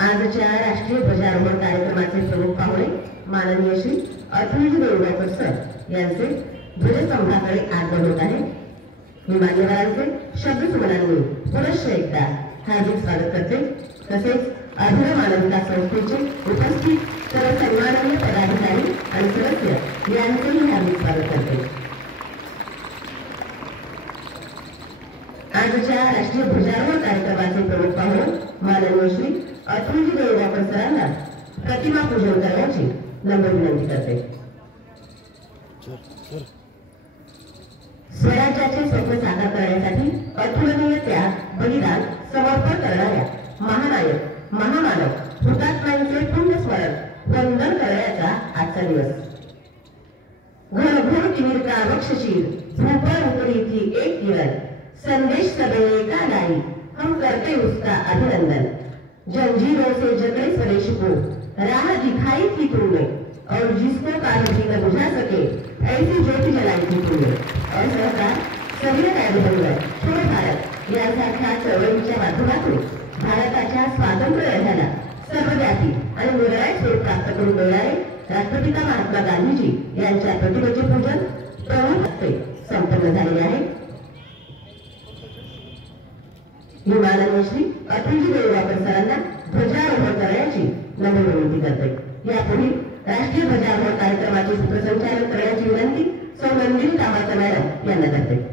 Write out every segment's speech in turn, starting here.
आजच्या राष्ट्रीय ध्वजारोहण कार्यक्रमाचे प्रमुख पाहुणे माननीय श्री अतुलजी देवगावकर सर यांचे ध्वजस्तंभाकडे आगमन होत आहे। मी मान्यवरांचे शब्दसुमनांनी पुनश्च एकदा हार्दिक स्वागत करते। तसेच अभिनव मानविका संस्थेचे उपस्थित सर्व सन्माननीय पदाधिकारी आणि सदस्य यांचेही हार्दिक स्वागत करते। आजच्या राष्ट्रीय ध्वजारोहण कार्यक्रमाचे प्रमुख पाहुणे माननीय श्री अतुलजी देवगावकर सरांना प्रतिमा पूजन करण्याची नम्र विनंती करते। स्वराज्याचे स्वप्न साकार करण्यासाठी अतुलनीय त्याग बलिदान समर्पण करणाऱ्या महानायक महामानव हुतात्म्यांचे पुण्यस्मरण वंदन करण्याचा आजचा दिवस। घनघोर तिमिर का वक्षशील भूपर उतरी थी एक किरण संदेश सबेरे का लाई हम करते उसका अभिनंदन। जंजीरों से जकड़े स्वदेश को राह दिखाई थी तुमने और जिसको काल भी न बुझा सके ऐसी ज्योति जलाई थी तुमने। और सरकार सगळे कायदेबंधन छोड़ भारत यांसारख्या चळवळीच्या माध्यमातून भारताच्या स्वातंत्र्य लढ्याला सर्वव्यापी आणि निर्णायक स्वरूप प्राप्त करून देणारे राष्ट्रपिता महात्मा गांधीजी यांच्या प्रतिमेचे पूजन प्रमुख हस्ते संपन्न झालेले आहे। मी माननीय श्री अतुलजी देवगावकर सरांना ध्वजारोहण करण्याची नम्र विनंती करते। यापुढील राष्ट्रीय ध्वजारोहण कार्यक्रमाचे सूत्रसंचालन करण्याची विनंती सौ नंदिनी कामाचा मॅडम यांना करते।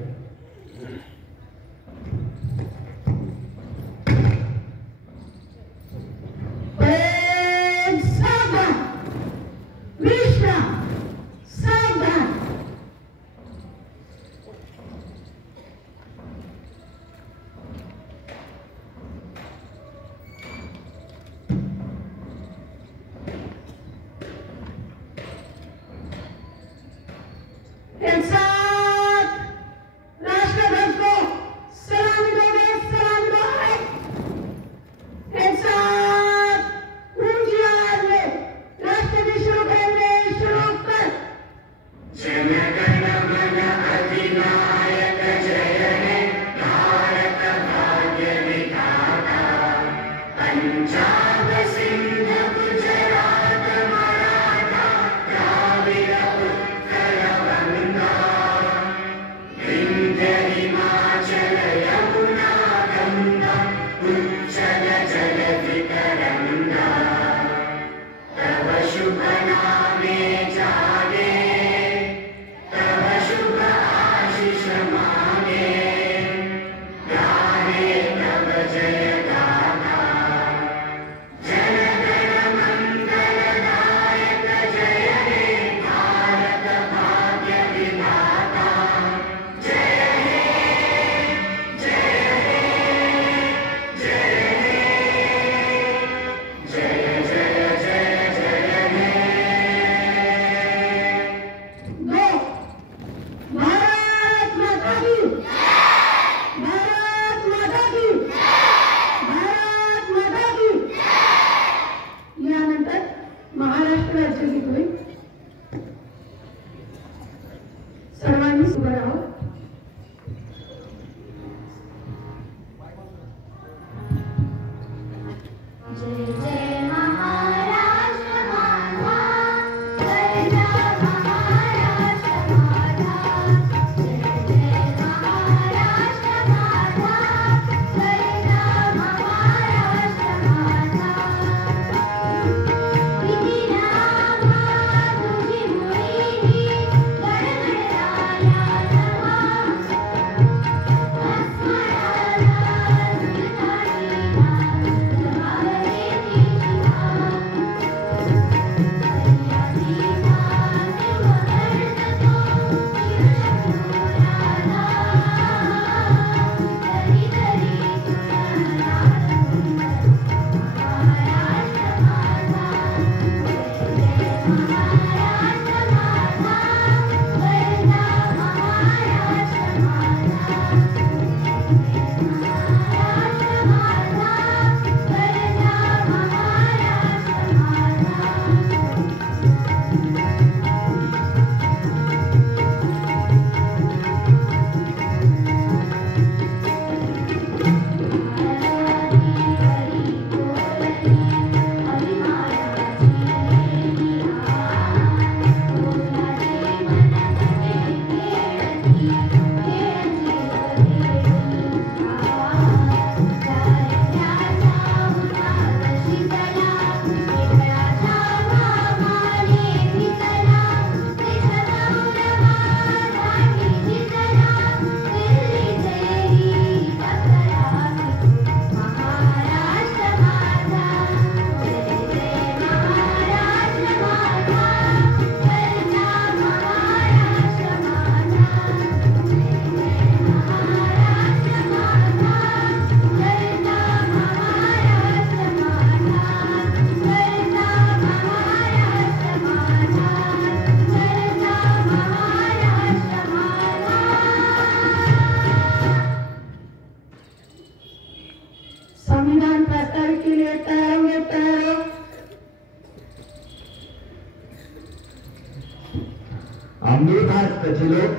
आम्ही भारताचे लोक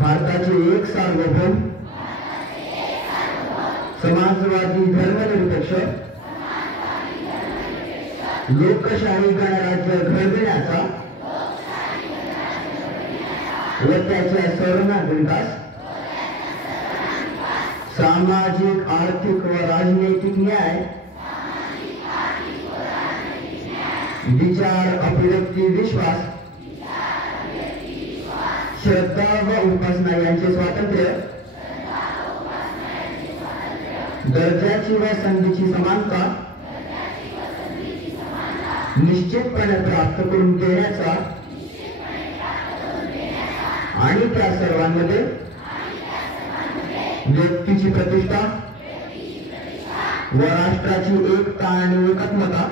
भारताचे एक सार्वभौम समाजवादी धर्मनिरपेक्ष लोकशाही गणराज्य घडविण्याचा व त्याच्या सर्व नागरिकास सामाजिक आर्थिक व राजनैतिक न्याय विचार अभिव्यक्ती विश्वास श्रद्धा व उपासना यांचे स्वातंत्र्य दर्जाची व संधीची समानता निश्चितपणे प्राप्त करून देण्याचा आणि त्या सर्वांमध्ये व्यक्तीची प्रतिष्ठा व राष्ट्राची एकता आणि एकात्मता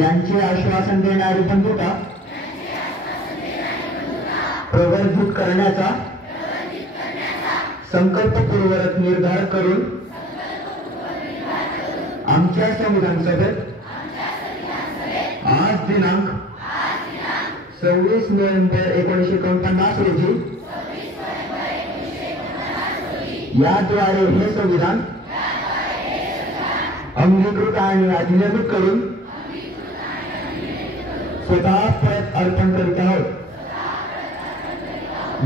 यांचे आश्वासन देणारी बंधुता प्रवर्धित करण्याचा संकल्पपूर्वक निर्धार करून आमच्या संविधान सभेत आज दिनांक 26 नोव्हेंबर 1949 रोजी याद्वारे हे संविधान अंगीकृत आणि अधिनियमित करून स्वतः परत अर्पण करीत आहोत.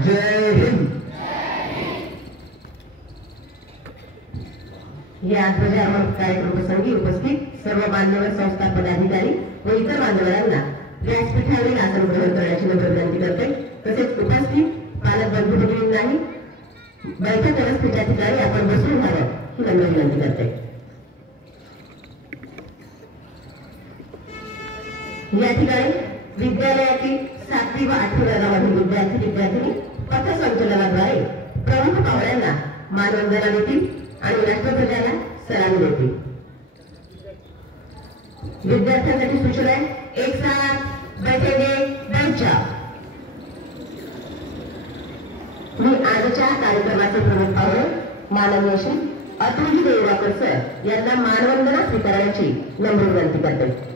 जय हिंद. या ध्वजारोहण कार्यक्रम प्रसंगी उपस्थित सर्व मान्यवर संस्था पदाधिकारी व इतर मान्यवरांना व्यासपीठावरील आसन ग्रहण करण्याची नम्र विनंती करते. तसेच उपस्थित पालक बंधू भगिनींनाही बैठक व्यवस्थेच्या ठिकाणी आपण बसून राहावं ही नम्र विनंती करते. या ठिकाणी विद्यालयातील 7वी व 8वी वर्गामधील विद्यार्थी विद्यार्थिनी पथसंचलनाद्वारे प्रमुख पाहुण्यांना मानवंदना देतील आणि राष्ट्रध्वजाला सलामी देतील. विद्यार्थ्यांसाठी सूचना आहे. एक साथ बैठेंगे बेंच. मी आजच्या कार्यक्रमाचे प्रमुख पाहुणे माननीय श्री अतुलजी देवळकर सर यांना मानवंदना स्वीकारण्याची नम्र विनंती करते.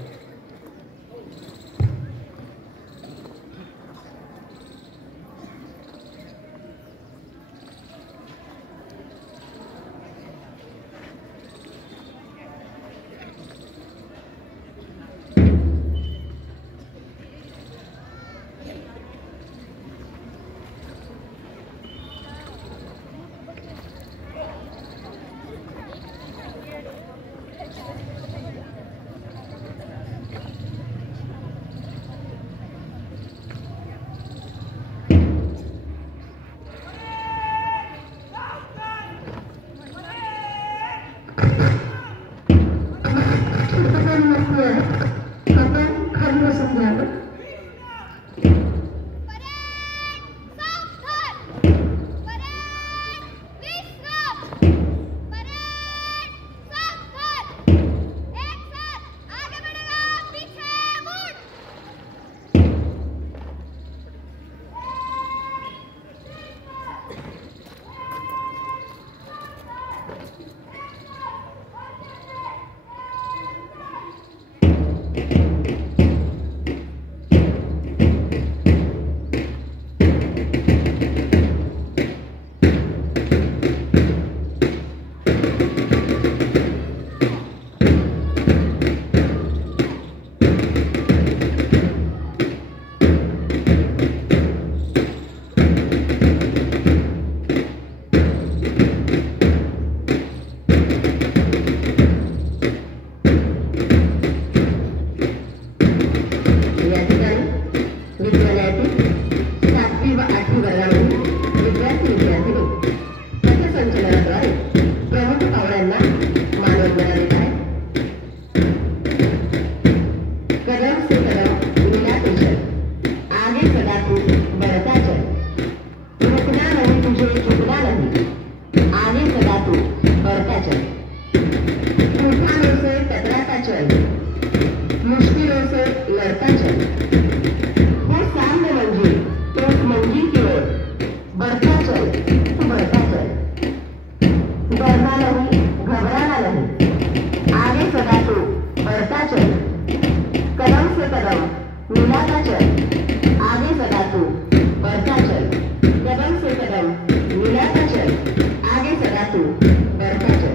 कदम से कदम धातू बर्फाचे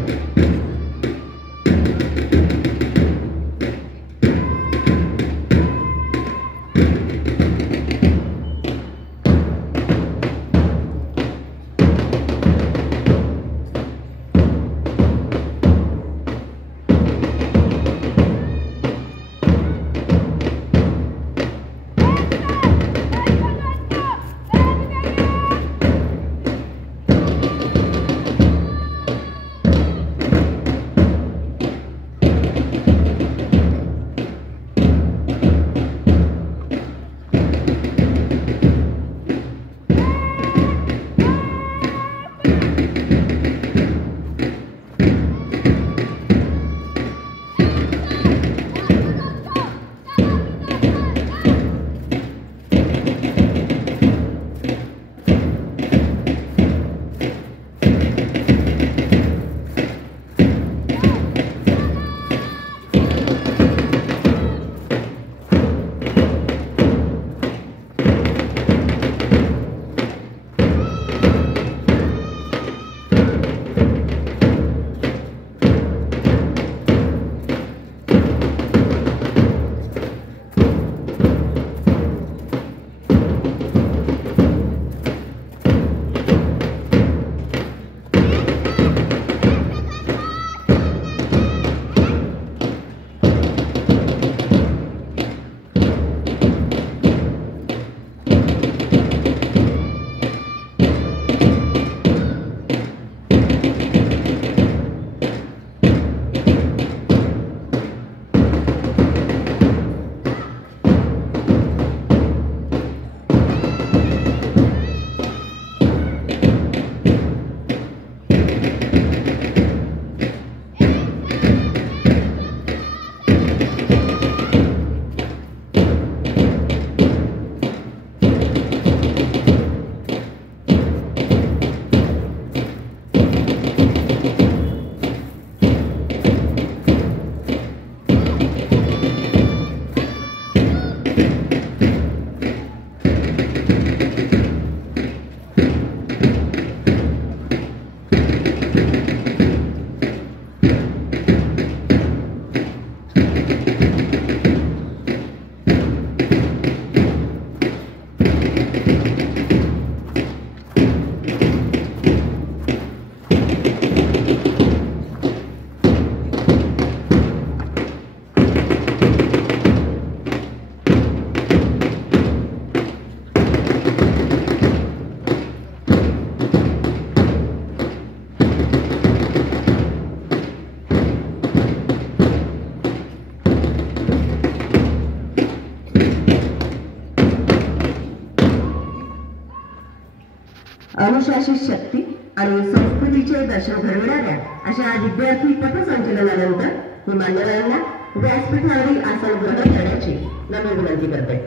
अनुशासित शक्ती आणि संस्कृतीचे दर्शन घडविणाऱ्या अशा विद्यार्थी पथसंचलनानंतर मी मान्यवरांना व्यासपीठावरील आसन ग्रहण करण्याची नम्र विनंती करते.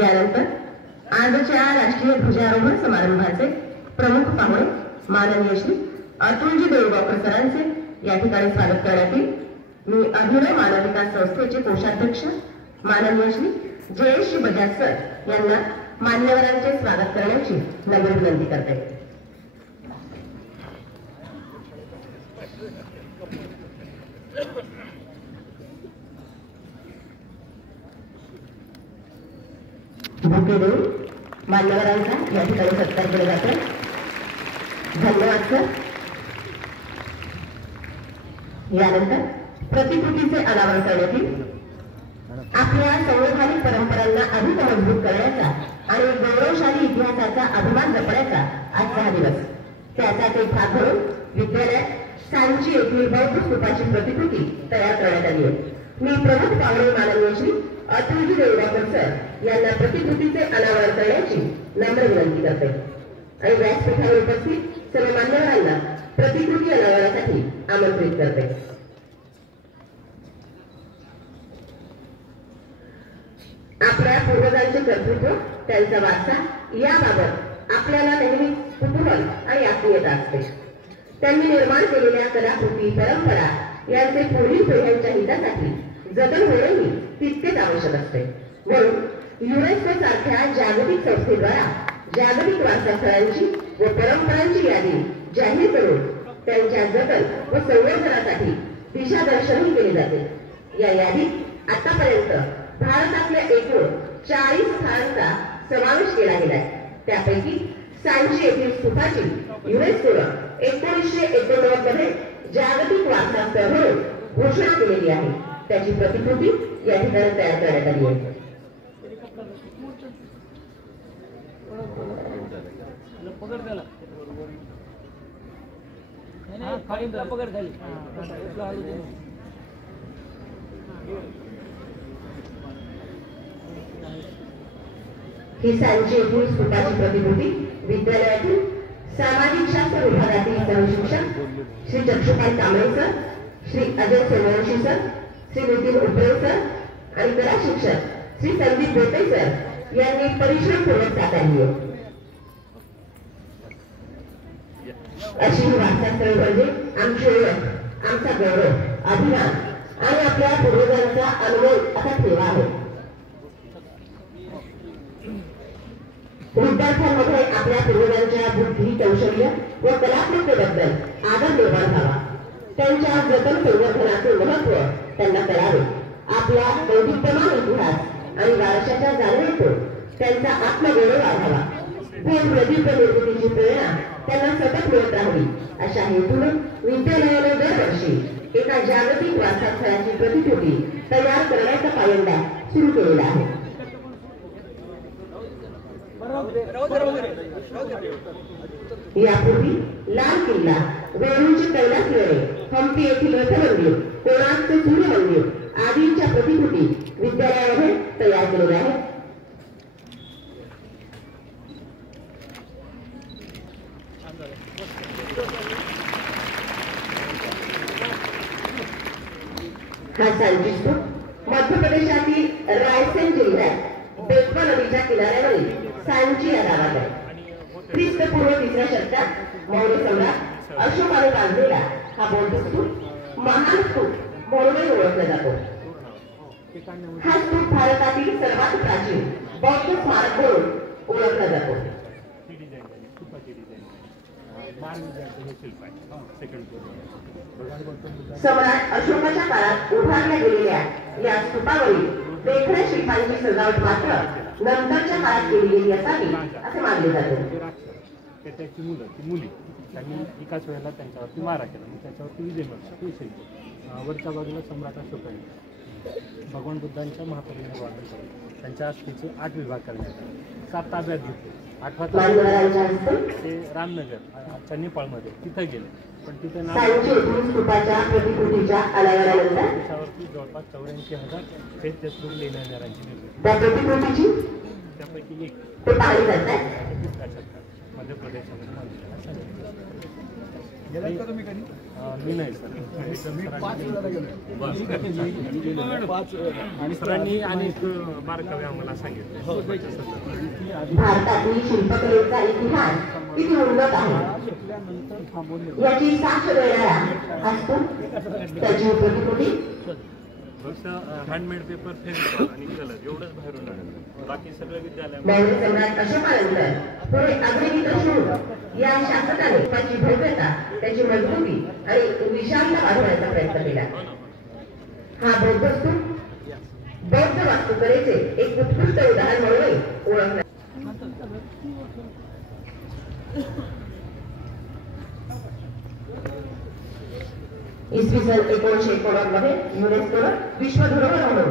यानंतर आजच्या राष्ट्रीय ध्वजारोहण समारंभाचे प्रमुख पाहुणे माननीय श्री अतुलजी देवगावकर सरांचे या ठिकाणी स्वागत करण्यात येईल. मी अभिनव मानव विकास संस्थेचे कोषाध्यक्ष माननीय श्री जयेश बजाज सर यांना मान्यवरांचे स्वागत करण्याची नम्र विनंती करते. बुके देऊन मान्यवरांचा या ठिकाणी सत्कार केला जातो. धन्यवाद सर. यानंतर प्रतिकृतीचे अनावरण करण्यात येईल. आपल्या संवैधानिक परंपरांना अधिक मजबूत करण्याचा आणि गौरवशाली इतिहासाचा अभिमान जपण्याचा आजचा हा दिवस. त्याचा ते भाग म्हणून विद्यालयात सांची येथील बौद्ध स्तूपाची प्रतिकृती तयार करण्यात आली आहे. मी प्रमुख पाहुणे माननीय श्री अतुलजी देवगावकर सर यांना प्रतिकृतीचे अनावरण करण्याची नम्र विनंती करते आणि व्यासपीठावर उपस्थित सर्व मान्यवरांना प्रतिकृती अनावरणासाठी आमंत्रित करते. आपल्या पूर्वजांचे कर्तृत्व, त्यांचा वारसा याबाबत आपल्याला नेहमी कुतूहल आणि आत्मीयता असते. त्यांनी निर्माण केलेल्या कलाकृती परंपरा यांचे पुढील पिढ्यांच्या हितासाठी जतन होणेही तितकेच आवश्यक असते. म्हणून युनेस्को सारख्या जागतिक संस्थेद्वारा जागतिक वारसा स्थळांची व परंपरांची यादी जाहीर करून त्यांच्या जतन व संवर्धनासाठी दिशादर्शनही केले जाते. या यादीत आतापर्यंत भारतातल्या एकूण 40 स्थळांचा समावेश केला गेलाय. त्यापैकी सांची येथील स्तूपाची युनेस्कोनं 1989 मध्ये जागतिक वारसा स्थळ म्हणून घोषणा केलेली आहे. त्याची प्रतिकृती या ठिकाणी तयार करण्यात आली आहे. ही सांची येथील स्तूपाची प्रतिकृती विद्यालयातील सामाजिक शास्त्र विभागातील सहशिक्षक श्री चक्षुपाल कांबळे सर, श्री अजय सोमवंशी सर, श्री नितीन उपरे सर आणि कला शिक्षक श्री संदीप बोटे सर यांनी परिश्रमपूर्वक साकारली आहे. अशी ही वारसास्थळे म्हणजे आमची ओळख, आमचा गौरव, अभिमान आणि आपल्या पूर्वजांचा अनुभव असा ठेवा आहे. विद्यार्थ्यांमध्ये आपल्या पूर्वजांच्या बुद्धी, कौशल्य व कलाकृतीबद्दल आदर निर्माण व्हावा. त्यांच्या जतन संवर्धनाचे महत्व त्यांना कळावे. आपला वैविध्यमान इतिहास आणि वारशाच्या जाणीवेतून त्यांचा आत्मगौरव वाढावा. प्रदीप निर्मितीची प्रेरणा त्यांना सतत मिळत राहावी अशा हेतूने विद्यालयाने दरवर्षी एका जागतिक वारसा स्थळाची प्रतिकृती तयार करण्याचा पायंडा सुरू केलेला आहे. यापूर्वी लाल किल्ला, वेरूळचे कैलास लेणे, हंपी येथील रथमंदिर, कोणार्कचे सूर्य मंदिर आदींच्या प्रतिकृती विद्यालयामध्ये तयार केलेल्या आहेत. हा सांची स्तूप मध्य प्रदेशातील रायसेन जिल्ह्यात बेतवा नदीच्या किनाऱ्यावरील सांची या गावात आहे. ख्रिस्तपूर्व 3ऱ्या शतकात मौर्य सम्राट अशोकाने बांधलेला हा बौद्ध स्तूप महान स्तूप म्हणूनही ओळखला जातो. हा स्तूप भारतातील सर्वात प्राचीन बौद्ध स्मारक म्हणून ओळखला जातो. सम्राट अशोकाच्या काळात उभारल्या गेलेल्या या स्तूपावरील देखण्या शिल्पांची सजावट मात्र नंतरच्या काळात केली गेली असावी असे मानले जाते. त्याची मुली त्यांनी एकाच वेळेला त्यांच्यावरती मारा केला. त्याच्यावरती विजय मिळवला. वरच्या बाजूला सम्राट अशोकाने भगवान बुद्धांच्या महापरिनिर्वाण करून त्यांच्या अस्थीचे 8 विभाग करण्यात आले. 7 ताब्यात घेतले. 8 ते रामनगर नेपाळमध्ये तिथे गेले. पण तिथे प्रतिकृतीच्या अनावरणानंतर त्याच्यावरती जवळपास 84,000 चैत्यस्तूप लेण्याची निर्मिती. त्यापैकी एक मध्य प्रदेशामध्ये मी नाही सरांनी अनेक बारकावे आम्हाला सांगितले. भारतातील शिल्पकलेचा इतिहास किती उन्नत आहे याची साक्ष देणारा असतो त्याची प्रतिकृती. फक्त हँडमेड पेपर, फेविकॉल आणि कलर एवढंच बाहेरून आलं. बाकी सगळं विद्यालय मौर्य सम्राट अशोकानंतर पुढे अग्निमित्र शोध या शासकाने त्याची भव्यता, त्याची मजबूती आणि विशालता वाढवण्याचा प्रयत्न केला. हा बौद्ध स्तूप बौद्ध वास्तुकलेचे एक उत्कृष्ट उदाहरण म्हणून ओळखला. इसवी सन 1989 मध्ये युनेस्कोनं विश्व धरोहर म्हणून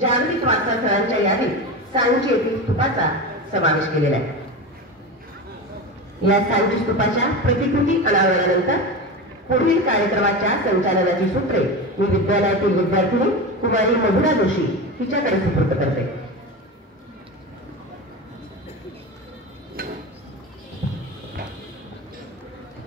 जागतिक वारसा स्थळांच्या यादीत सांची येथील स्तूपाचा समावेश केलेला आहे. या सांची स्तूपाच्या प्रतिकृती अनावरणानंतर पुढील कार्यक्रमाच्या संचालनाची सूत्रे मी विद्यालयातील विद्यार्थिनी कुमारी मधुरा जोशी हिच्याकडे सुपूर्द करते.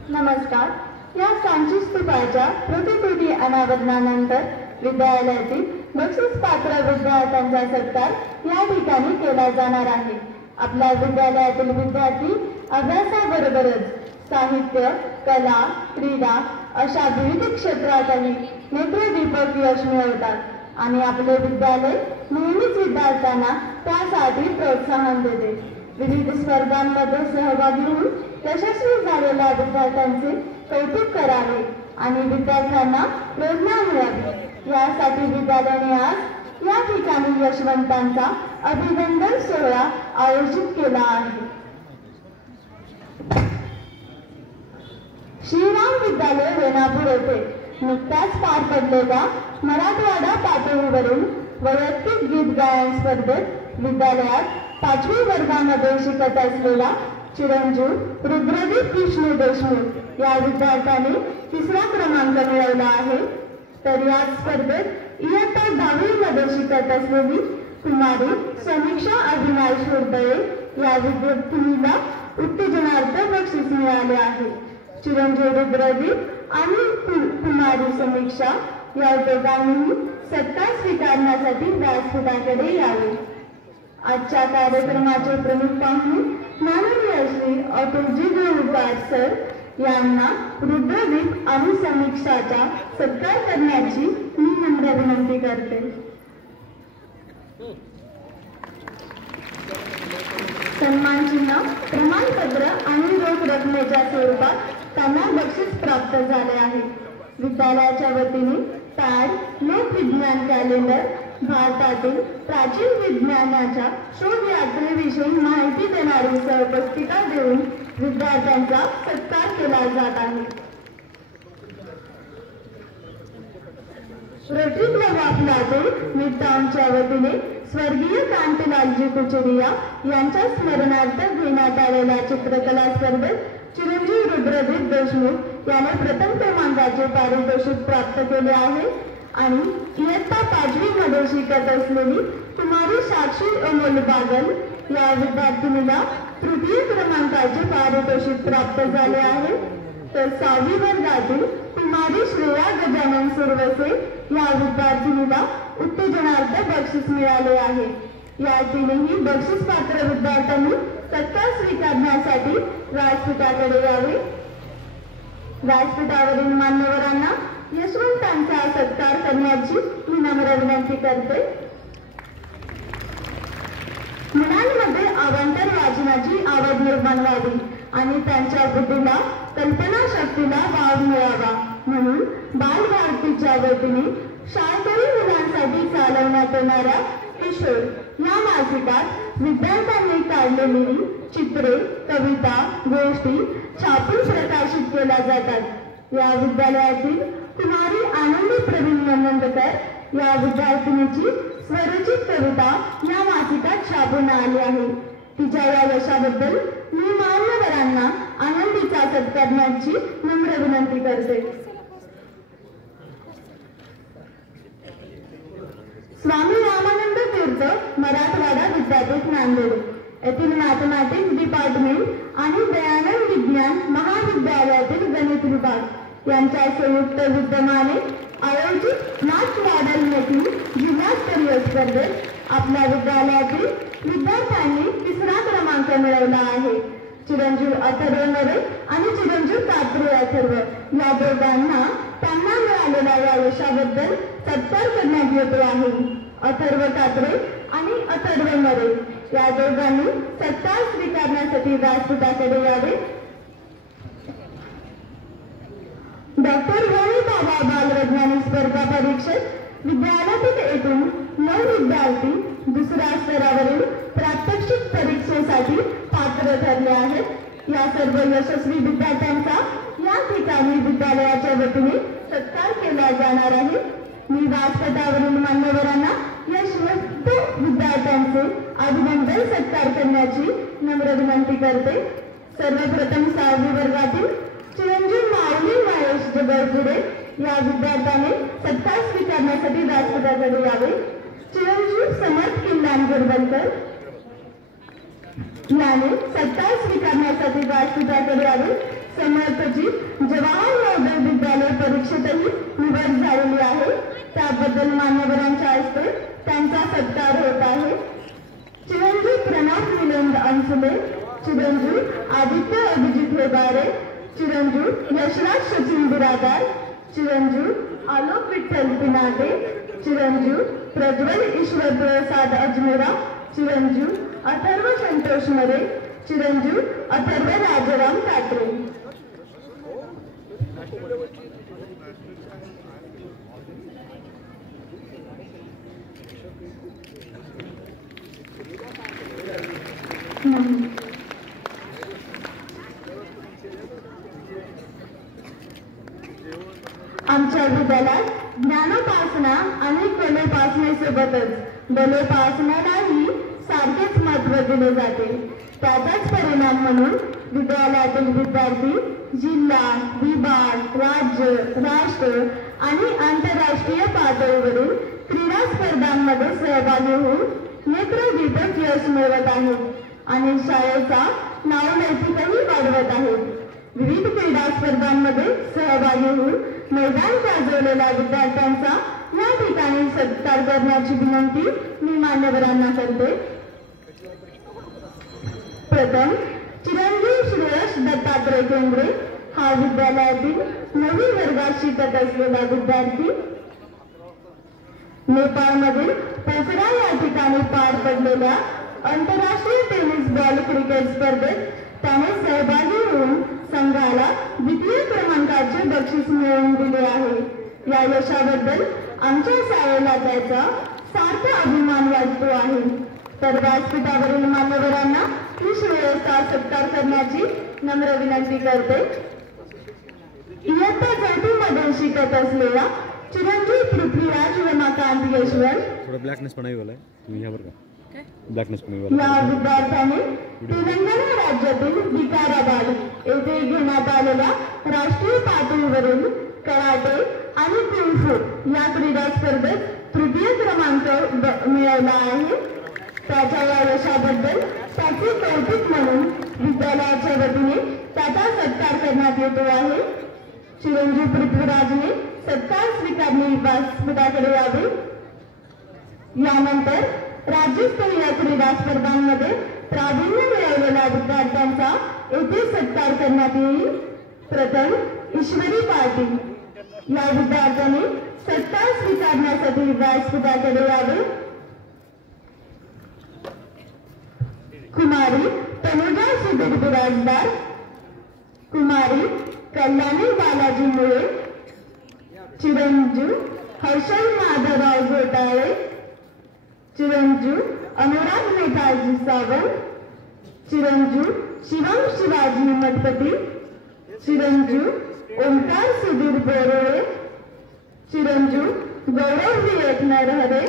नमस्कार. या सांची स्तूपाच्या प्रतिकृती अनावरणानंतर विद्यालयातील बक्षीस पात्र विद्यार्थ्यांचा सत्कार या ठिकाणी केला जाणार आहे. आपल्या विद्यालयातील विद्यार्थी अभ्यासाबरोबरच साहित्य, कला, क्रीडा अशा विविध क्षेत्रातही नेत्रदीपक यश मिळवतात आणि आपले विद्यालय नेहमीच विद्यार्थ्यांना त्यासाठी प्रोत्साहन देते. विविध स्पर्धांमध्ये सहभागी होऊन यशस्वी झालेल्या विद्यार्थ्यांचे कौतुक करावे आणि विद्यार्थ्यांना प्रेरणा मिळावी यासाठी विद्यालयाने आज या ठिकाणी यशवंतांचा अभिनंदन सोहळा आयोजित केला आहे. श्रीराम विद्यालय रेणापूर येथे नुकत्याच पार पडलेल्या मराठवाडा पातळीवरील वैयक्तिक गीत गायन स्पर्धेत विद्यालयात 5वी वर्गामध्ये शिकत असलेला चिरंजीव रुद्रदीप विष्णू देशमुख या विद्यार्थ्याने 3रा क्रमांक मिळवला आहे. तर या स्पर्धेत इयत्ता 10वी मध्ये शिकत असलेली कुमारी समीक्षा अविनाश हुर्दळे या विद्यार्थिनीला उत्तेजनार्थ बक्षीस मिळाले आहे. चिरंजीव रुद्रदीप आणि कुमारी समीक्षा या दोघांनीही सत्कार स्वीकारण्यासाठी व्यासपीठाकडे यावे. आजच्या कार्यक्रमाचे प्रमुख पाहुणे माननीय श्री अतुलजी गोळूकर सर यांना रुद्रदीप आणि समीक्षाचा सत्कार करण्याची मी नम्र विनंती करते. सन्मान चिन्ह, प्रमाणपत्र आणि रोख रकमेच्या स्वरूपात त्यांना बक्षीस प्राप्त झाले आहे. विद्यालयाच्या वतीने पॅड, लोकविज्ञान कॅलेंडर, भारतातील प्राचीन विज्ञानाच्या शोध यात्रेविषयी माहिती देणारी सहपुस्तिका देऊन विद्यार्थ्यांचा सत्कार केला जात आहे. रोटरी क्लब ऑफ लातूर मिडटाऊनच्या वतीने स्वर्गीय कांतीलालजी कुचरिया यांच्या स्मरणार्थ घेण्यात आलेल्या चित्रकला स्पर्धेत चिरंजीव रुद्रदीप देशमुख याने प्रथम क्रमांकाचे पारितोषिक प्राप्त केले आहे आणि इयत्ता 5वी मध्ये शिकत असलेली कुमारी साक्षी अमोल बागल या विद्यार्थिनीला तृतीय क्रमांकाचे पारितोषिक प्राप्त झाले आहे. तर 6वी वर्गातील कुमारी श्रेया गजानन सुरवसे या विद्यार्थिनीला उत्तेजनार्थ बक्षीस मिळाले आहे. या तीनही बक्षीस पात्र विद्यार्थ्यांनी सत्कार स्वीकारण्यासाठी व्यासपीठाकडे यावे. व्यासपीठावरील मान्यवरांना यशवंतांचा सत्कार करण्याची मी नम्र विनंती करते. मुलांमध्ये अवांतर वाचनाची आवड निर्माण व्हावी आणि त्यांच्या बुद्धीला, कल्पनाशक्तीला वाव मिळावा म्हणून बालभारतीच्या वतीने शाळकरी मुलांसाठी चालवण्यात येणाऱ्या किशोर या मासिकात विद्यार्थ्यांनी काढलेली चित्रे, कविता, गोष्टी छापून प्रकाशित केल्या जातात. या विद्यालयातील कुमारी आनंदी प्रवीण नंदकर या विद्यार्थिनीची स्वरचित कविता या मासिकात छापून आली आहे. तिच्या या यशाबद्दल मी मान्यवरांना आनंदीचा सत्कारण्याची नम्र विनंती करते. स्वामी रामानंद तीर्थ मराठवाडा विद्यापीठ नांदेड येथील मॅथमॅटिक्स डिपार्टमेंट आणि दयानंद विज्ञान महाविद्यालयातील गणित विभाग यांच्या संयुक्त विद्यमाने आयोजित मॅथ्स मॉडेल मेकिंग जिल्हास्तरीय स्पर्धेत आपल्या विद्यालयातील विद्यार्थ्यांनी 3रा क्रमांक मिळवला आहे. चिरंजीव अथर्व नरे आणि चिरंजीव कात्रे अथर्व या दोघांना त्यांना मिळालेल्या या यशाबद्दल सत्कार करण्यात येतो आहे. अथर्व कात्रे आणि अथर्व नरे या दोघांनी सत्कार स्वीकारण्यासाठी व्यासपीठाकडे यावे. डॉक्टर गणेश बाबा बालवैज्ञानिक स्पर्धा परीक्षेत विद्यालयातील एकूण 9 विद्यार्थी 2ऱ्या स्तरावरील प्रात्यक्षिक परीक्षेसाठी पात्र ठरले आहेत. या सर्व यशस्वी विद्यार्थ्यांचा या ठिकाणी विद्यालयाच्या वतीने सत्कार केला जाणार आहे. मी व्यासपीठावरील मान्यवरांना यशस्वी विद्यार्थ्यांचे अभिनंदन सत्कार करण्याची नम्र विनंती करते. सर्वप्रथम 6वी वर्गातील चिरंजीव माऊली महेश जगरपुरे या विद्यार्थ्याने सत्कार स्वीकारण्यासाठी व्यासपीठाकडे यावे. चिरंजीव समर्थ किल्लान गिरवलकर याने सत्कार स्वीकारण्यासाठी व्यासपीठाकडे यावे. समर्थची जवाहर नवोदय विद्यालय परीक्षेतही निवड झालेली आहे. त्याबद्दल मान्यवरांच्या हस्ते त्यांचा सत्कार होत आहे. चिरंजीव प्रणव मिलिंद अंसुले, चिरंजीव आदित्य अभिजित हेबारे, चिरंजीव यशराज सचिन बिरादार, चिरंजीव आलोक विठ्ठल पिनाटे, चिरंजीव प्रज्वल ईश्वर प्रसाद अजमेरा, चिरंजीव अथर्व संतोष मरे, चिरंजीव अथर्व राजाराम कात्रे. आमच्या विद्यालयात ज्ञानोपासना आणि कलोपासनेसोबतच बलोपासनालाही सारखेच महत्त्व दिले जाते. त्याचाच परिणाम म्हणून विद्यालयातील विद्यार्थी जिल्हा, विभाग, राज्य, राष्ट्र आणि आंतरराष्ट्रीय पातळीवरील क्रीडा स्पर्धांमध्ये सहभागी होऊन नेत्रदीपक यश मिळवत आहेत आणि शाळेचा नावलौकिकही वाढवत आहेत. विविध क्रीडा स्पर्धांमध्ये सहभागी होऊन मैदान गाजवलेल्या विद्यार्थ्यांचा या ठिकाणी सत्कार करण्याची विनंती मी मान्यवरांना करते. प्रथम चिरंजीव श्रेयश दत्तात्रय केंद्रे हा विद्यालयातील 9वी वर्गात शिकत असलेला विद्यार्थी नेपाळमधील पोखरा या ठिकाणी पार पडलेल्या आंतरराष्ट्रीय टेनिस बॉल क्रिकेट स्पर्धेत त्याने सहभागी होऊन संघाला द्वितीय क्रमांकाचे बक्षीस मिळवून दिले आहे. या यशाबद्दल आमच्या शाळेला त्याचा सार्थ अभिमान वाटतो आहे. तर व्यासपीठावरील मान्यवरांना ही श्रेयचा सत्कार करण्याची नम्र विनंती करते. इयत्ता 4मध्ये शिकत असलेला चिरंजीव पृथ्वीराज रमाकांत यशवंत थोड़ा ब्लैकनेस पण वाला है तुम्ही यावर का ब्लॅकनेस पण या विद्यार्थ्याने तेलंगणा राज्यातील विकाराबाद येथे घेण्यात आलेल्या राष्ट्रीय पातळीवरील कराटे आणि कुंफू या क्रीडा स्पर्धेत तृतीय क्रमांक मिळवला आहे. त्याच्या या यशाबद्दल त्याचे कौतुक म्हणून विद्यालयाच्या वतीने त्याचा सत्कार करण्यात येतो आहे. चिरंजीव पृथ्वीराजने सत्कार स्वीकारणे व्यासपीठाकडे यावे. यानंतर राज्यस्तरीय क्रीडा स्पर्धांमध्ये प्रावीण्य मिळवलेल्या विद्यार्थ्यांचा येथे सत्कार करण्यात येईल. प्रथम ईश्वरी पाटील या विद्यार्थ्याने सत्कार स्वीकारण्यासाठी व्यासपीठाकडे यावे. कुमारी तनुजा सुधीर बिराजदार, कुमारी कल्याणी बालाजी मुळे, चिरंजीव हर्षल माधवराव घोटाळे, चिरंजीव अनुराग नेताजी सावंत, चिरंजीव शिवम शिवाजी मठपती, चिरंजीव ओंकार सुधीर बोरोळे, चिरंजीव गौरव विवेक नरहरे,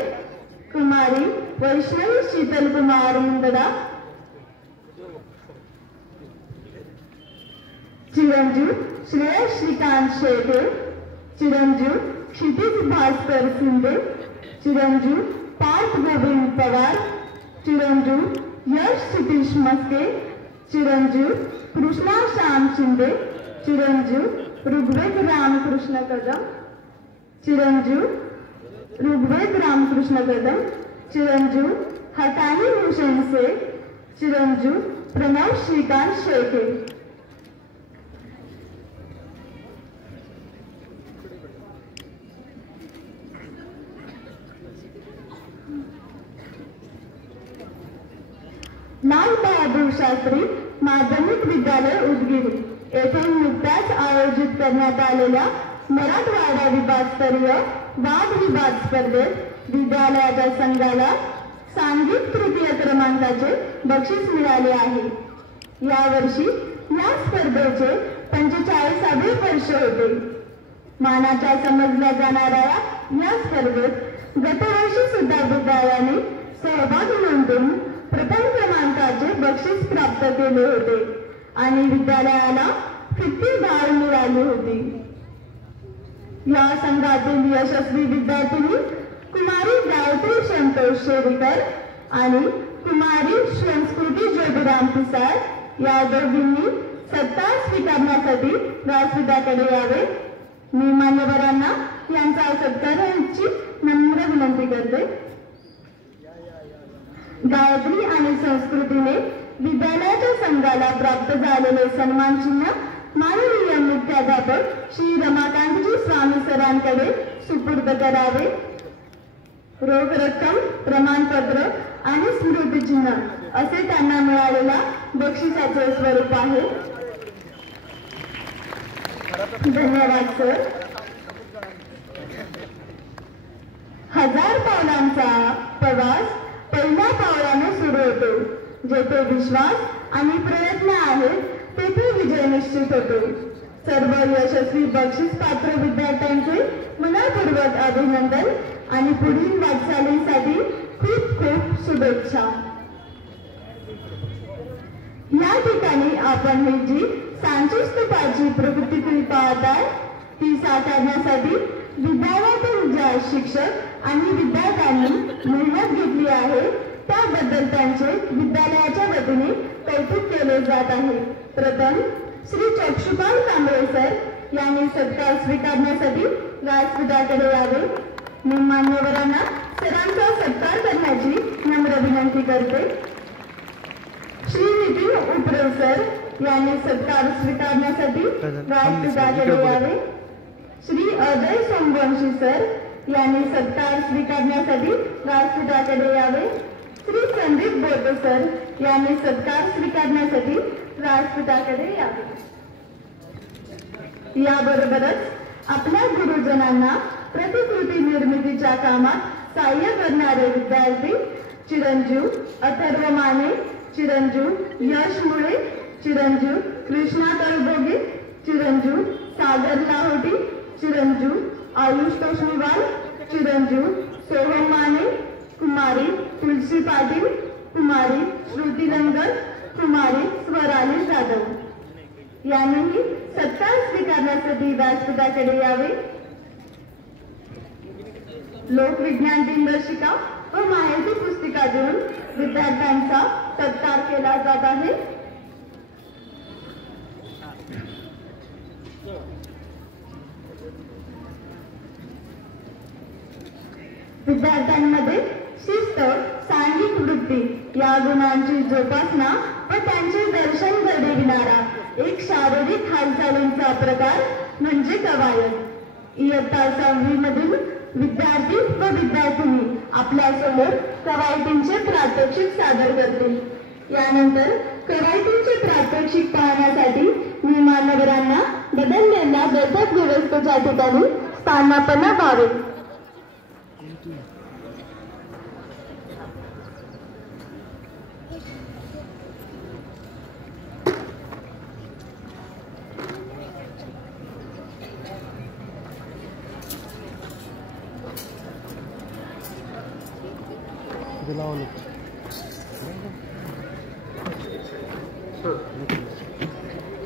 कुमारी वैष्णवी शीतल कुमार इंदरा, चिरंजीव श्रेयस श्रीकांत शेटे, चिरंजीव क्षितिज भास्कर शिंदे, चिरंजीव पार्थ गोविंद पवार, चिरंजीव यश सतीश मस्के, चिरंजीव कृष्णा श्याम शिंदे, चिरंजीव ऋग्वेद रामकृष्ण कदम, चिरंजीव ऋग्वेद रामकृष्ण कदम, चिरंजीव हटानी हुसैन शेख, चिरंजीव प्रणव श्रीकांत शेखे. लाल बहादूर शास्त्री माध्यमिक विद्यालय उदगीर येथे नुकत्याच आयोजित करण्यात आलेल्या मराठवाडा विभागस्तरीय वाद विवाद स्पर्धेत विद्यालयाच्या संघाला सांघिक तृतीय क्रमांकाचे बक्षीस मिळाले आहे. यावर्षी या स्पर्धेचे 45वे वर्ष होते. मानाच्या समजल्या जाणाऱ्या या स्पर्धेत गतवर्षी सुद्धा विद्यालयाने सहभाग नोंदवून प्रथम क्रमांकाचे बक्षीस प्राप्त केले होते आणि विद्यालयाला फिरती डाळ मिळाली होती. या संघातील यशस्वी विद्यार्थिनी कुमारी गायत्री संतोष शेरीकर आणि कुमारी संस्कृती ज्योतिराम पिसाळ या दोघींनी सत्कार स्वीकारण्यासाठी व्यासपीठाकडे यावे. मी मान्यवरांना यांचा सत्काराची नम्र विनंती करते. गायत्री आणि संस्कृतीने विद्यालयाच्या संघाला प्राप्त झालेले सन्मान चिन्ह माननीय मुख्याध्यापक श्री रमाकांतजी स्वामी सरांकडे सुपूर्द करावे. रोख रक्कम, प्रमाणपत्र आणि स्मृतिचिन्ह असे त्यांना मिळालेल्या बक्षिसाचे स्वरूप आहे. धन्यवाद सर. 1000 पावलांचा प्रवास पहिल्या पावलाने सुरू होतो. जेथे विश्वास आणि प्रयत्न आहेत तेथे विजय निश्चित होतो. सर्व यशस्वी बक्षीस पात्र विद्यार्थ्यांचे मनपूर्वक अभिनंदन आणि पुढील वाटचालीसाठी खूप खूप शुभेच्छा. या ठिकाणी आपण ही जी सांची स्तूपाची प्रतिकृती पाहताय ती साकारण्यासाठी विद्यालयातील ज्या शिक्षक आणि विद्यार्थ्यांनी मेहनत घेतली आहे त्याबद्दल त्यांचे विद्यालयाच्या वतीने कौतुक केले जात आहे. प्रथम श्री चक्षुपाल कांबळे सर यांनी सत्कार स्वीकारण्यासाठी व्यासपीठाकडे यावे. मी मान्यवरांना सरांचा सत्कार करण्याची नम्र विनंती करते. श्री नितीन उपरे सर यांनी सत्कार स्वीकारण्यासाठी व्यासपीठाकडे यावे. श्री अजय सोमवंशी सर यांनी सत्कार स्वीकारण्यासाठी व्यासपीठाकडे यावे. श्री संदीप बोटे सर यांनी सत्कार स्वीकारण्यासाठी व्यासपीठाकडे यावे. याबरोबरच आपल्या गुरुजनांना प्रतिकृती निर्मितीच्या कामात सहाय्य करणारे विद्यार्थी चिरंजीव अथर्व माने, चिरंजीव यश मुळे, चिरंजीव कृष्णा तळबोगे, चिरंजीव सागर लाहोटी, चिरंजीव आयुष तोष्णीवाल, चिरंजीव सोहम माने, कुमारी तुलसी पाटील, कुमारी श्रुती लंगर, कुमारी स्वराली जाधव यांनीही सत्कार स्वीकारण्यासाठी व्यासपीठाकडे यावे. लोकविज्ञान दिनदर्शिका व माहिती पुस्तिका देऊन विद्यार्थ्यांचा सत्कार केला जात आहे. विद्यार्थ्यांमध्ये शिस्त, सांघिक वृत्ती या गुणांची जोपासना व त्यांचे दर्शन घडविणारा एक शारीरिक हालचालींचा प्रकार म्हणजे कवायत. इयत्ता 6वी मधील विद्यार्थी व विद्यार्थिनी आपल्यासमोर कवायतींचे प्रात्यक्षिक सादर करतील. यानंतर कवायतींचे प्रात्यक्षिक पाहण्यासाठी मी मान्यवरांना बदललेल्या बैठक व्यवस्थेच्या ठिकाणी स्थानापन्न व्हावे.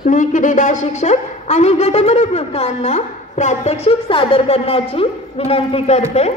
मी क्रीडा शिक्षक आणि गटप्रमुखांना प्रात्यक्षिक सादर करण्याची विनंती करते.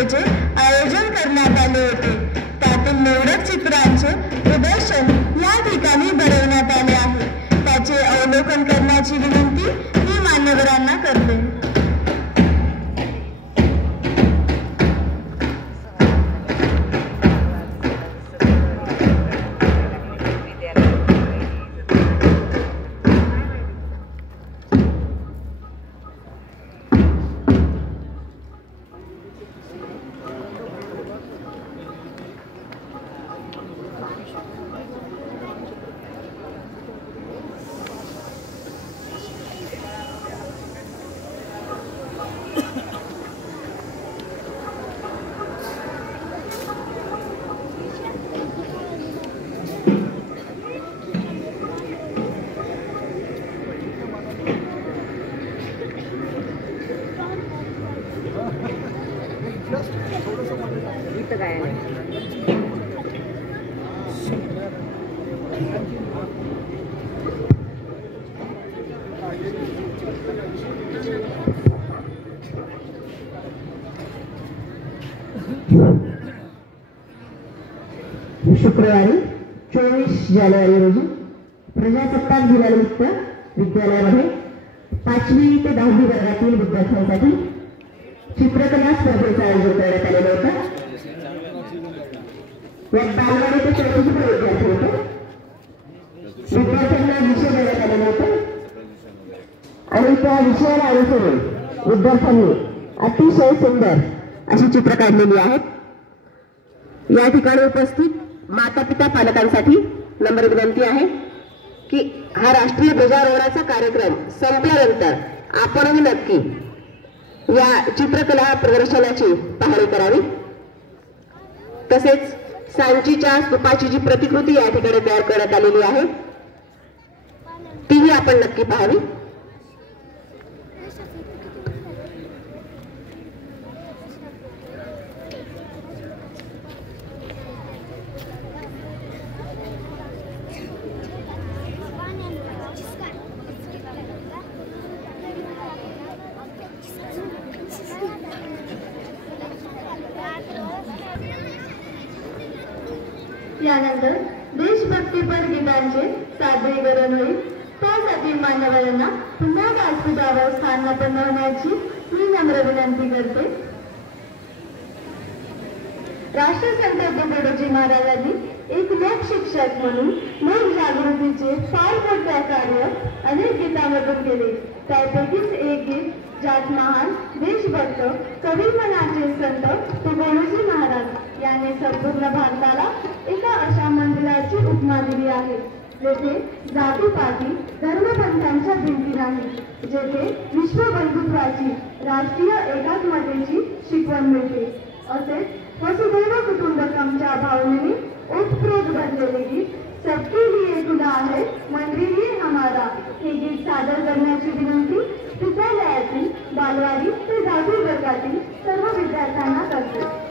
स्पर्धेचे आयोजन करण्यात आले होते. त्यातील निवडक चित्रांचे प्रदर्शन या ठिकाणी भरवण्यात आले आहे. त्याचे अवलोकन करण्याची विनंती मी मान्यवरांना करते. शुक्रवारी 24 जानेवारी रोजी प्रजासत्ताक दिनानिमित्त विद्यालयामध्ये 5वी ते 10वी वर्गातील विद्यार्थ्यांसाठी चित्रकला स्पर्धेचं आयोजन करण्यात आलेलं होतं. यात बालवाडी ते चौथीचे विद्यार्थी होते. विद्यार्थ्यांना विषय देण्यात आलेले होते आणि त्या विषयाला अनुसरून विद्यार्थ्यांनी अतिशय सुंदर अशी चित्र काढलेली आहेत. या ठिकाणी उपस्थित माता पिता पालकांसाठी नम्र विनंती आहे की हा राष्ट्रीय ध्वजारोहणाचा कार्यक्रम संपल्यानंतर आपणही नक्की या चित्रकला प्रदर्शनाची पाहणी करावी. तसेच सांचीच्या स्तूपाची जी प्रतिकृती या ठिकाणी तयार करण्यात आलेली आहे तीही आपण नक्की पाहावी. यानंतर देशभक्तीपर गीतांचे सादरीकरण होईल. त्यासाठी मान्यवरांना पुन्हा व्यासपीठावर स्थानापन्न होण्याची मी नम्र विनंती करते. राष्ट्रसंत तुकडोजी महाराजांनी एक लोक शिक्षक म्हणून लोक जागृतीचे फार मोठे कार्य अनेक गीतांमधून केले. त्यापैकीच एक गीत ज्यात महान देशभक्त कवी मनाचे संत तुकडोजी महाराज यांनी संपूर्ण भारताला एका अशा मंदिराची उपमा दिली आहे जेथे जातीपाती धर्मपंथांच्या भिंती नाही, जेथे विश्वबंधुत्वाची राष्ट्रीय एकात्मतेची शिकवण मिळते. असेच वसुधैव कुटुंबकमच्या भावनेने ओतप्रोत भरलेले गीत सबके लिए खुदा है मंदिर ये हमारा हे गीत सादर करण्याची विनंती विद्यालयातील बालवाडी ते 10वी वर्गातील सर्व विद्यार्थ्यांना करते.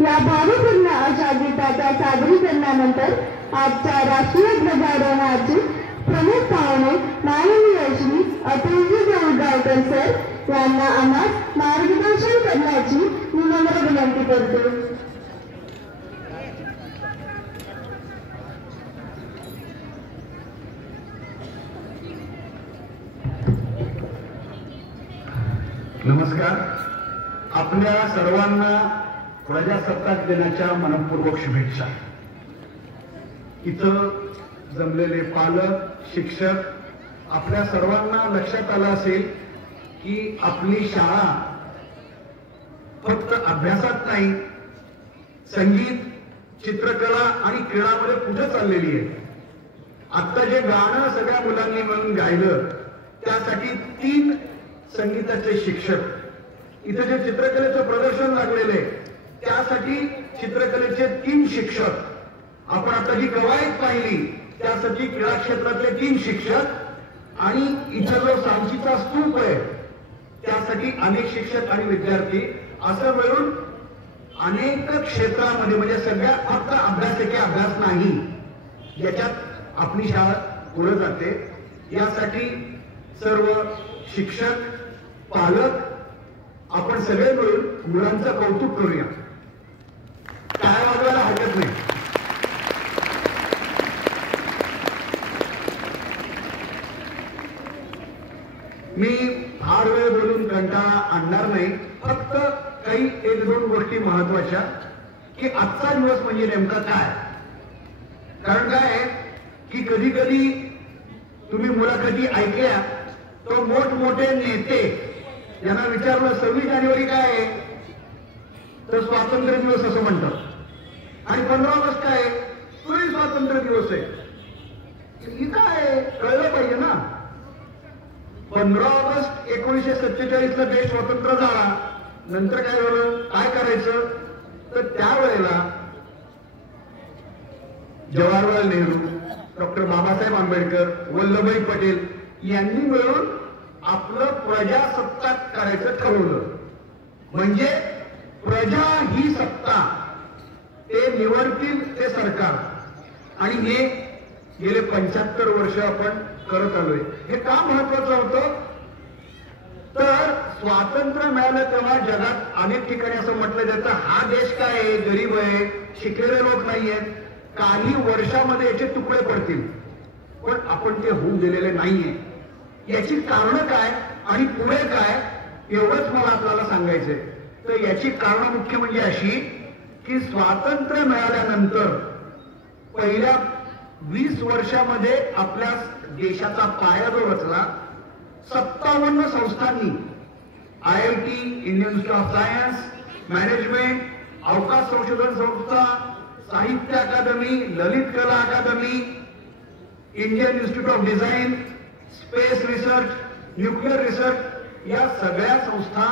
या भावपूर्ण अशा गीताच्या सादरीकरणानंतर आजच्या राष्ट्रीय ध्वजारोहणाची प्रमुख पाहुणे माननीय श्री अतुलजी देऊळगावकर सर यांना आम्हास मार्गदर्शन करण्याची मी नम्र विनंती करतो. नमस्कार. आपल्या सर्वांना प्रजासत्ताक दिनाच्या मनपूर्वक शुभेच्छा. इथं जमलेले पालक, शिक्षक, आपल्या सर्वांना लक्षात आलं असेल की आपली शाळा फक्त अभ्यासात नाही, संगीत, चित्रकला आणि क्रीडामध्ये कुठे चाललेली आहे. आता जे गाणं सगळ्या मुलांनी मिळून गायलं त्यासाठी 3 संगीताचे शिक्षक, इथे जे चित्रकलेचं प्रदर्शन लागलेलं आहे त्यासाठी चित्रकलेचे 3 शिक्षक, आपण आता जी कवायत पाहिली त्यासाठी क्रीडा क्षेत्रातले 3 शिक्षक आणि इथं जो सांचीचा स्तूप आहे त्यासाठी अनेक शिक्षक आणि विद्यार्थी, असं मिळून अनेक क्षेत्रामध्ये म्हणजे सगळ्या फक्त अभ्यास एके अभ्यास नाही याच्यात आपली शाळा पुढे जाते. यासाठी सर्व शिक्षक, पालक आपण सगळे मिळून मुलांचं कौतुक करूया. काय वाजवायला हरकत नाही. मी फार वेळ बोलून कंटाळा आणणार नाही, फक्त काही 1-2 गोष्टी महत्वाच्या की आजचा दिवस म्हणजे नेमका काय. कारण काय आहे की कधी कधी तुम्ही मुलाखती ऐकल्या तो मोठमोठे नेते यांना विचारलं 26 जानेवारी काय आहे तर स्वातंत्र्य दिवस असं म्हणतात आणि 15 ऑगस्ट काय आहे तोही स्वातंत्र्य दिवस आहे. ही काय कळलं पाहिजे ना. 15 ऑगस्ट 1947 ला देश स्वतंत्र झाला. नंतर काय झालं, काय करायचं तर त्यावेळेला जवाहरलाल नेहरू, डॉक्टर बाबासाहेब आंबेडकर, वल्लभभाई पटेल यांनी मिळून आपलं प्रजासत्ताक करायचं ठरवलं. म्हणजे प्रजा ही सत्ता ते निवडतील ते सरकार, आणि हे गेले 75 वर्ष आपण करत आलोय. हे का महत्वाचं होतं तर स्वातंत्र्य मिळालं तेव्हा जगात अनेक ठिकाणी असं म्हटलं जातं हा देश काय आहे, गरीब आहे, शिकलेले लोक नाहीयेत, काही वर्षामध्ये याचे तुकडे पडतील. पण आपण ते होऊन दिलेले नाहीये. याची कारणं काय आणि पुढे काय एवढंच मला आपल्याला सांगायचंय. तर याची कारणं मुख्य म्हणजे अशी की स्वातंत्र्य मिळाल्यानंतर पहिल्या 20 वर्षामध्ये आपल्या देशाचा पाया जो रचला, 57 संस्थांनी IIT, Indian institute of science, management, अवकाश संशोधन संस्था, Sahitya Akademi, Lalit Kala Akademi, Indian institute of design, space research, nuclear research या सगळ्या संस्था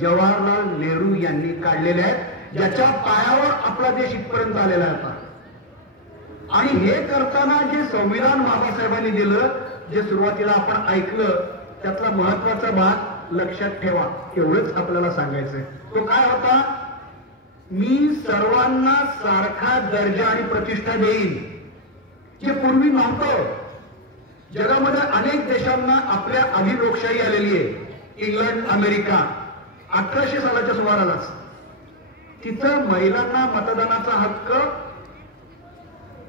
जवाहरलाल नेहरू यांनी काढलेल्या आहेत, ज्याच्या पायावर आपला देश इथपर्यंत आलेला आहे आता. आणि हे करताना जे संविधान बाबासाहेबांनी दिलं, जे सुरुवातीला आपण ऐकलं, त्यातला महत्वाचा भाग लक्षात ठेवा. एवढंच आपल्याला सांगायचंय. तो काय होता? मी सर्वांना सारखा दर्जा आणि प्रतिष्ठा देईन, जे पूर्वी नव्हतं. जगामध्ये अनेक देशांना आपल्या आधी लोकशाही आलेली आहे. इंग्लंड, अमेरिका 1800 सालाच्या सुमारालाच तिथं महिलांना मतदानाचा हक्क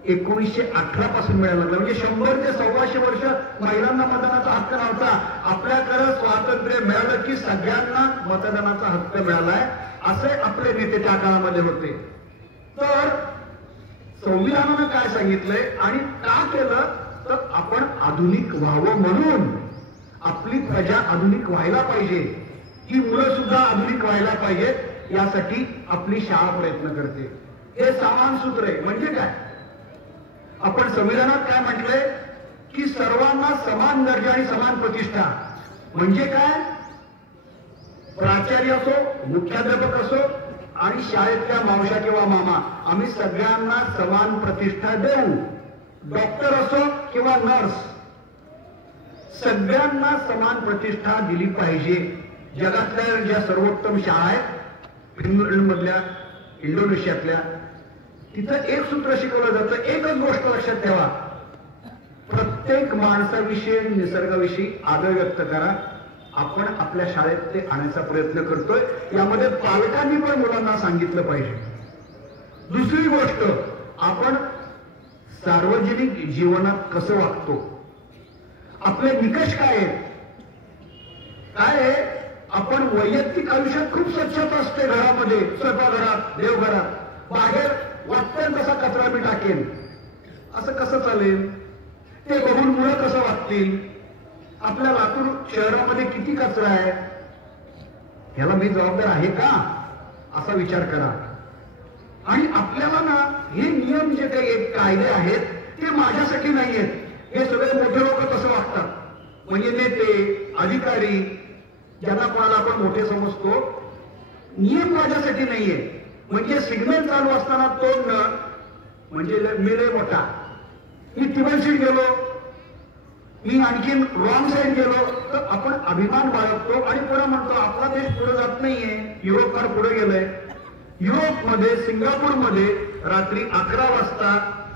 1918 पासून मिळायला लागला. म्हणजे 100 ते 125 वर्ष महिलांना मतदानाचा हक्क नव्हता. आपल्याकडे स्वातंत्र्य मिळालं की सगळ्यांना मतदानाचा हक्क मिळालाय, असे आपले नेते त्या काळामध्ये होते. तर संविधानानं काय सांगितलंय आणि का केलं, तर आपण आधुनिक व्हावं म्हणून. आपली प्रजा आधुनिक व्हायला पाहिजे, ही मुलं सुद्धा आधुनिक व्हायला पाहिजेत, यासाठी आपली शाळा प्रयत्न करते. हे समान सूत्र आहे. म्हणजे काय? आपण संविधानात काय म्हटलंय की सर्वांना समान दर्जा आणि समान प्रतिष्ठा. म्हणजे काय? प्राचार्य असो, मुख्याध्यापक असो आणि शाळेतल्या मावशा किंवा मामा, आम्ही सगळ्यांना समान प्रतिष्ठा देऊ. डॉक्टर असो किंवा नर्स, सगळ्यांना समान प्रतिष्ठा दिली पाहिजे. जगातल्या ज्या सर्वोत्तम शाळा आहेत, फिनलंडमधल्या, इंडोनेशियातल्या, तिथं एक सूत्र शिकवलं जातं. एकच गोष्ट लक्षात ठेवा, प्रत्येक माणसाविषयी, निसर्गाविषयी आदर व्यक्त करा. आपण आपल्या शाळेत ते आणण्याचा प्रयत्न करतोय. यामध्ये पालकांनी पण मुलांना सांगितलं पाहिजे. दुसरी गोष्ट, आपण सार्वजनिक जीवनात कसं वागतो, आपले निकष काय आहेत? काय आहे? आपण वैयक्तिक आयुष्यात खूप स्वच्छता असते, घरामध्ये, स्वयंपाकघरात, देवघरात, बाहेर वाटतं तसा कचरा मी टाकेन, असं कसं चालेल? ते बघून मुलं कसं वागतील? आपल्या लातूर शहरामध्ये किती कचरा आहे, ह्याला मी जबाबदार आहे का, असा विचार करा. आणि आपल्याला ना हे नियम जे काही कायदे आहेत ते माझ्यासाठी नाही आहेत. हे सगळे मोठे लोक कसं वागतात, म्हणजे नेते, अधिकारी, ज्यांना कोणाला आपण मोठे समजतो, नियम माझ्यासाठी नाहीये. म्हणजे सिग्नल चालू असताना तोडणं म्हणजे मी लय मोठा, मी टिबल सीट गेलो, मी आणखीन रॉंग साईड गेलो, तर आपण अभिमान बाळगतो आणि पुढे म्हणतो आपला देश पुढे जात नाहीये, युरोप फार पुढे गेलंय. युरोपमध्ये, सिंगापूरमध्ये रात्री 11 वाजता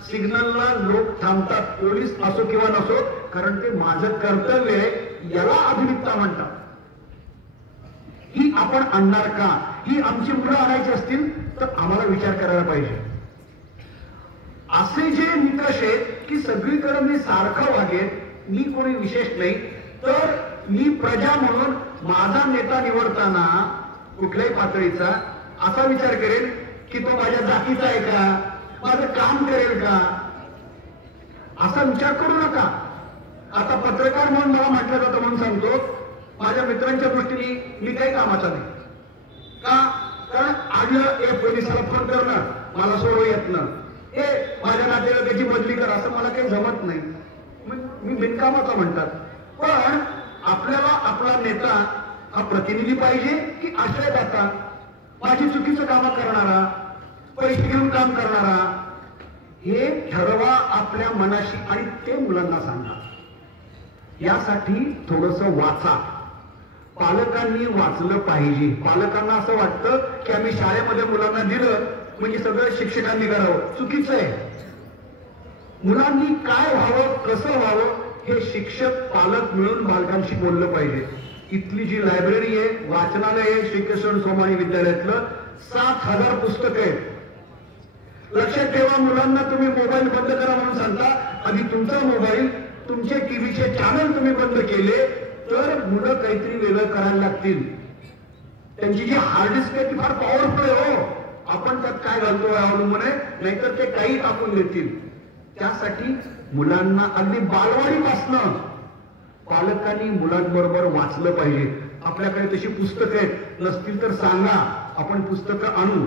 सिग्नलला लोक थांबतात, पोलीस असो किंवा नसो, कारण ते माझं कर्तव्य आहे. याला आधुनिकता म्हणतात. ही आपण आणणार का? ही आमची मुलं आणायची असतील तर आम्हाला विचार करायला पाहिजे. असे जे निकष आहेत की सगळीकडे मी सारखं वागेन, मी कोणी विशेष नाही, तर मी प्रजा म्हणून माझा नेता निवडताना कुठल्याही पातळीचा असा विचार करेल की तो माझ्या जातीचा आहे का, माझं काम करेल का, असा विचार करू नका. आता पत्रकार म्हणून मला म्हटलं जातं म्हणून सांगतो, माझ्या मित्रांच्या दृष्टीने मी काही कामाचा नाही. का? कारण आडलं पोलिसाला फोन करणं, मला सोडू येत ना, हे माझ्या नातेवाईकाची बदली कर, असं मला काही जमत नाही, मी बिनकामाचा म्हणतात. पण आपल्याला आपला नेता हा प्रतिनिधी पाहिजे की आश्रयदाता, माझी चुकीचं कामं करणारा, पैसे घेऊन काम करणारा, हे ठरवा आपल्या मनाशी आणि ते मुलांना सांगा. यासाठी थोडंसं वाचा. पालकांनी वाचलं पाहिजे. पालकांना असं वाटतं की आम्ही शाळेमध्ये मुलांना दिलं म्हणजे सगळं शिक्षकांनी करावं, चुकीचं आहे. मुलांनी काय व्हावं, कसं व्हावं, हे शिक्षक पालक मिळून बालकांशी बोललं पाहिजे. इथली जी लायब्ररी आहे, वाचनालय आहे, श्रीकृष्ण सोमानी विद्यालयातलं 7000 पुस्तकं आहेत. लक्षात ठेवा, मुलांना तुम्ही मोबाईल बंद करा म्हणून सांगता, आधी तुमचा मोबाईल, तुमचे टीव्हीचे चॅनल तुम्ही बंद केले तर मुलं काहीतरी वेगळं करायला लागतील. त्यांची जी हार्ड डिस्क आहे ती फार पॉवरफुल आहे हो, आपण त्यात काय घालतो अवलंबून आहे, नाहीतर ते काही टाकून देतील. त्यासाठी मुलांना अगदी बालवाडीपासनं पालकांनी मुलांबरोबर वाचलं पाहिजे. आपल्याकडे तशी पुस्तकं आहेत, नसतील तर सांगा, आपण पुस्तकं आणू.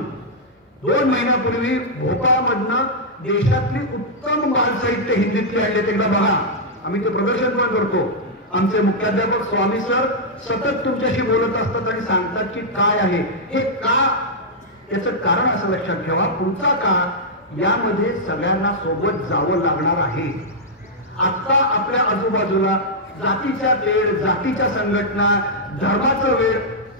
2 महिन्यापूर्वी भोपाळमधनं देशातली उत्तम बाल साहित्य हिंदीतले आणले, एकदा बघा. आम्ही ते प्रदर्शन पण करतो. आमचे मुख्याध्यापक स्वामी सर सतत तुमच्याशी बोलत असतात आणि सांगतात की काय आहे हे का, याचं कारण असं लक्षात ठेवा, पुढचा काळ यामध्ये सगळ्यांना सोबत जावं लागणार आहे. आता आपल्या आजूबाजूला जातीच्या तेढ, जातीच्या संघटना, धर्माचं वेळ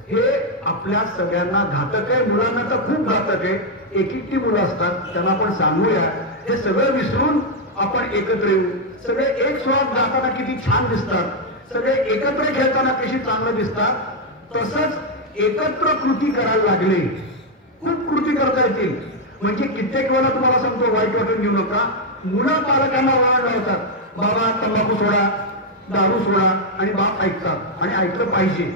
हे आपल्या सगळ्यांना घातक आहे. मुलांना तर खूप घातक आहे. एक मुलं असतात, त्यांना आपण सांगूया हे सगळं विसरून आपण एकत्र येऊ. सगळे एक स्वरात गाताना किती छान दिसतात, सगळे एकत्र खेळताना कशी चांगलं दिसतात. तसंच एकत्र कृती करायला लागले, खूप कृती करता येतील. म्हणजे कित्येक वेळा तुम्हाला सांगतो, वाईट वाटून घेऊ नका, मुलं पालकांना वळण लावतात, बाबा तंबाखू सोडा, दारू सोडा, आणि बाप ऐकतात आणि ऐकलं पाहिजे.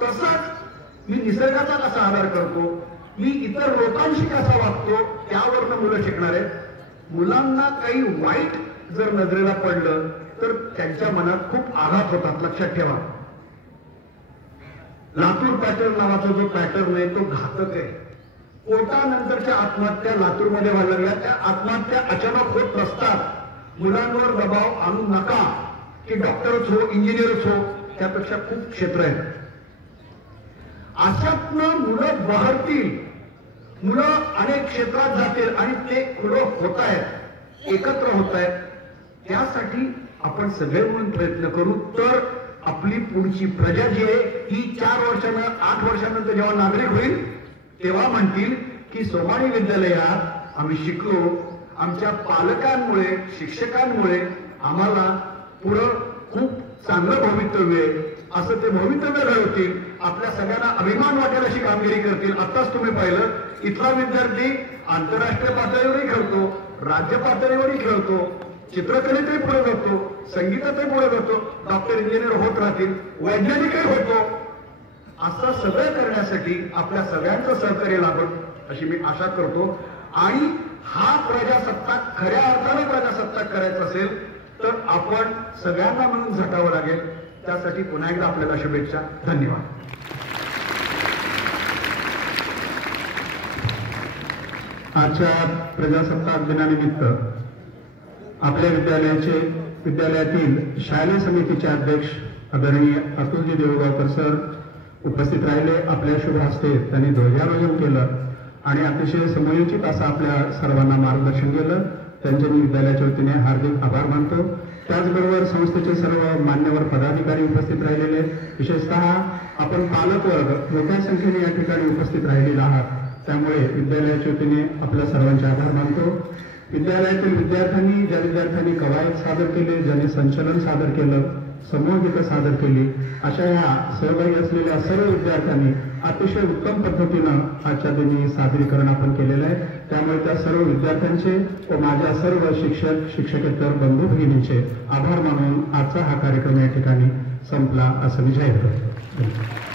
तसंच मी निसर्गाचा कसा आदर करतो, मी इतर लोकांशी कसा वागतो, त्यावरनं मुलं शिकणार आहेत. मुलांना काही वाईट जर नजरेला पडलं तर त्यांच्या मनात खूप आघात होतात, लक्षात ठेवा. लातूर पॅटर्न नावाचा जो पॅटर्न आहे तो घातक आहे. कोटानंतरच्या आत्महत्या लातूरमध्ये व्हायला लागल्या, त्या आत्महत्या अचानक होत नसतात. मुलांवर दबाव आणू नका की डॉक्टरच हो, इंजिनियरच हो, त्यापेक्षा खूप क्षेत्र आहेत. अशातनं मुलं बहरतील, मुलं अनेक क्षेत्रात जातील आणि ते खुलं होत आहेत, एकत्र होत आहेत. त्यासाठी आपण सगळे मिळून प्रयत्न करू, तर आपली पुढची प्रजा जी आहे ही 4 वर्षानं 8 वर्षानंतर जेव्हा नागरिक होईल तेव्हा म्हणतील की सोमाणी विद्यालयात आम्ही शिकलो, आमच्या पालकांमुळे, शिक्षकांमुळे आम्हाला पुढं खूप चांगलं भवितव्य आहे, असं ते भवितव्य घडवतील. आपल्या सगळ्यांना अभिमान वाटेल अशी कामगिरी करतील. आताच तुम्ही पाहिलं, इथला विद्यार्थी आंतरराष्ट्रीय पातळीवरही खेळतो, राज्य पातळीवरही खेळतो, चित्रकलेतही पुढे जातो, संगीतातही पुढे जातो, डॉक्टर इंजिनियर होत राहतील, वैज्ञानिकही होतो. असं सगळं करण्यासाठी आपल्या सगळ्यांचं सहकार्य लाभेल अशी मी आशा करतो. आणि हा प्रजासत्ताक खऱ्या अर्थानं प्रजासत्ताक करायचा असेल तर आपण सगळ्यांना मिळून झटावं लागेल. त्यासाठी पुन्हा एकदा आपल्याला शुभेच्छा. धन्यवाद. आजच्या प्रजासत्ताक दिनानिमित्त आपल्या विद्यालयातील शालेय समितीचे अध्यक्ष आदरणीय अतुलजी देवगावकर सर उपस्थित राहिले. आपल्या शुभ हस्ते त्यांनी ध्वजारोहण केलं आणि अतिशय समयोचित असं आपल्या सर्वांना मार्गदर्शन केलं. त्यांचे मी विद्यालयाच्या वतीने हार्दिक आभार मानतो. त्याचबरोबर संस्थेचे सर्व मान्यवर पदाधिकारी उपस्थित राहिलेले, विशेषतः आपण पालकवर्ग मोठ्या संख्येने या ठिकाणी उपस्थित राहिलेला आहात, त्यामुळे विद्यालयाच्या वतीने आपल्या सर्वांचे आभार मानतो. विद्यालयातील ज्या विद्यार्थ्यांनी कवायत सादर केले, ज्यांनी संचलन सादर केलं, समूहगीतं सादर केली, अशा या सहभागी असलेल्या सर्व विद्यार्थ्यांनी अतिशय उत्तम पद्धतीनं आजच्या दिनी सादरीकरण आपण केलेलं आहे. त्यामुळे त्या सर्व विद्यार्थ्यांचे व माझ्या सर्व शिक्षकेतर बंधू भगिनींचे आभार मानून आजचा हा कार्यक्रम या ठिकाणी संपला असं मी जाहीर करतो.